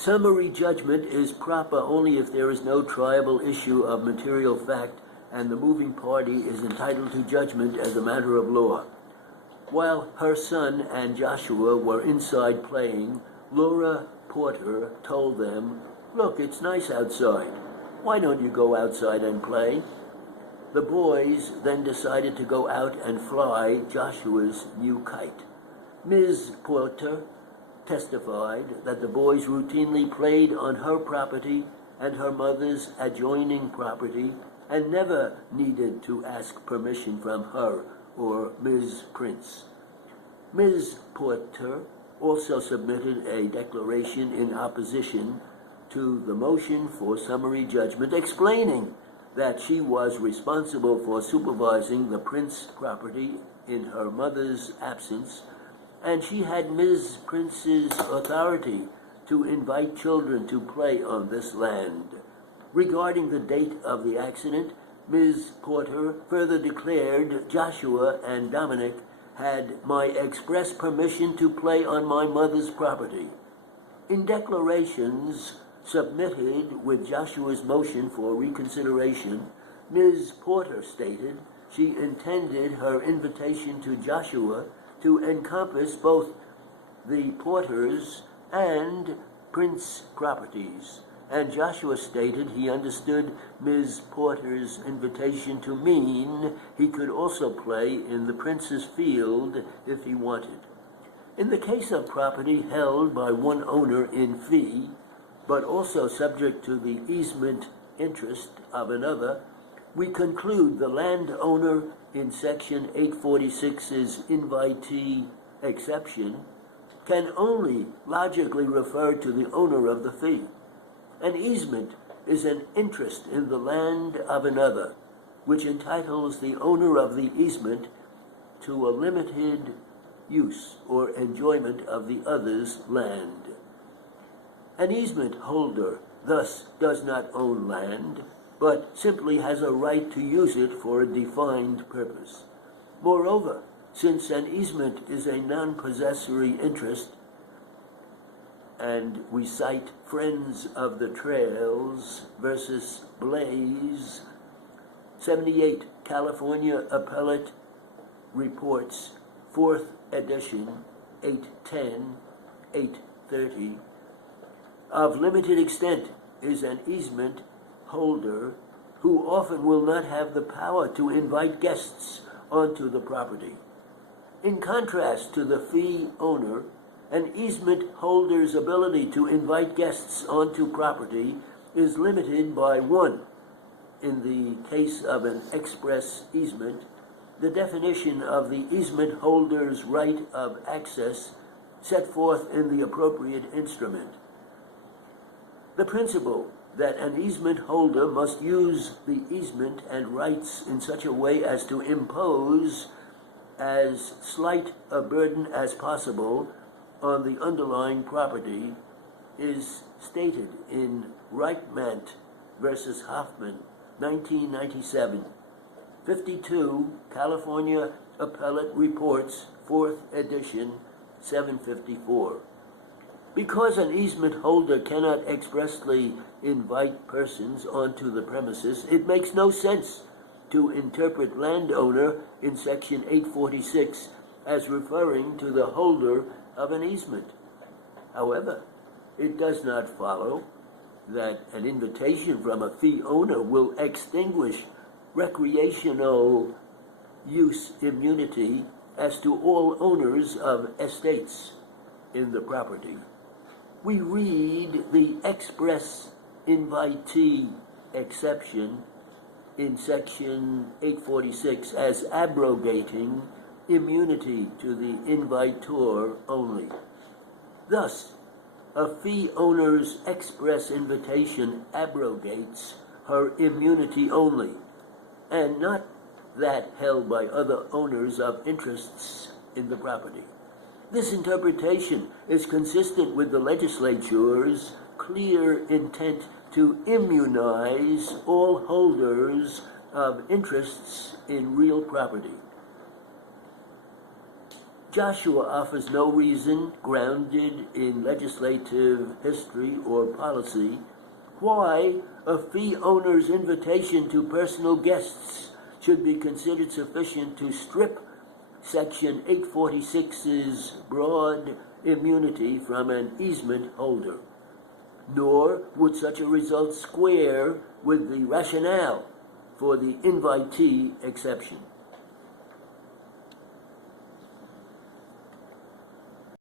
Summary judgment is proper only if there is no triable issue of material fact and the moving party is entitled to judgment as a matter of law. While her son and Joshua were inside playing, Laura Porter told them, "Look, it's nice outside. Why don't you go outside and play?" The boys then decided to go out and fly Joshua's new kite. Ms. Porter testified that the boys routinely played on her property and her mother's adjoining property and never needed to ask permission from her or Ms. Prince. Ms. Porter also submitted a declaration in opposition to the motion for summary judgment, explaining that she was responsible for supervising the Prince property in her mother's absence, and she had Ms. Prince's authority to invite children to play on this land. Regarding the date of the accident, Ms. Porter further declared Joshua and Dominic had my express permission to play on my mother's property. In declarations submitted with Joshua's motion for reconsideration, Ms. Porter stated she intended her invitation to Joshua to encompass both the Porters and Prince properties, and Joshua stated he understood Ms. Porter's invitation to mean he could also play in the Prince's field if he wanted. In the case of property held by one owner in fee, but also subject to the easement interest of another, we conclude the landowner in Section 846's invitee exception can only logically refer to the owner of the fee. An easement is an interest in the land of another, which entitles the owner of the easement to a limited use or enjoyment of the other's land. An easement holder thus does not own land, but simply has a right to use it for a defined purpose. Moreover, since an easement is a non-possessory interest, and we cite Friends of the Trails versus Blaze, 78 California Appellate Reports, 4th edition, 810, 830, of limited extent is an easement holder who often will not have the power to invite guests onto the property. In contrast to the fee owner, an easement holder's ability to invite guests onto property is limited by one. In the case of an express easement, the definition of the easement holder's right of access set forth in the appropriate instrument. The principle that an easement holder must use the easement and rights in such a way as to impose as slight a burden as possible on the underlying property is stated in Reichmant versus Hoffman, 1997. 52 California Appellate Reports, 4th edition, 754. Because an easement holder cannot expressly invite persons onto the premises, it makes no sense to interpret landowner in Section 846 as referring to the holder of an easement. However, it does not follow that an invitation from a fee owner will extinguish recreational use immunity as to all owners of estates in the property. We read the express invitee exception in Section 846 as abrogating immunity to the invitor only. Thus, a fee owner's express invitation abrogates her immunity only, and not that held by other owners of interests in the property. This interpretation is consistent with the legislature's clear intent to immunize all holders of interests in real property. Joshua offers no reason, grounded in legislative history or policy, why a fee owner's invitation to personal guests should be considered sufficient to strip Section 846's broad immunity from an easement holder. Nor would such a result square with the rationale for the invitee exception.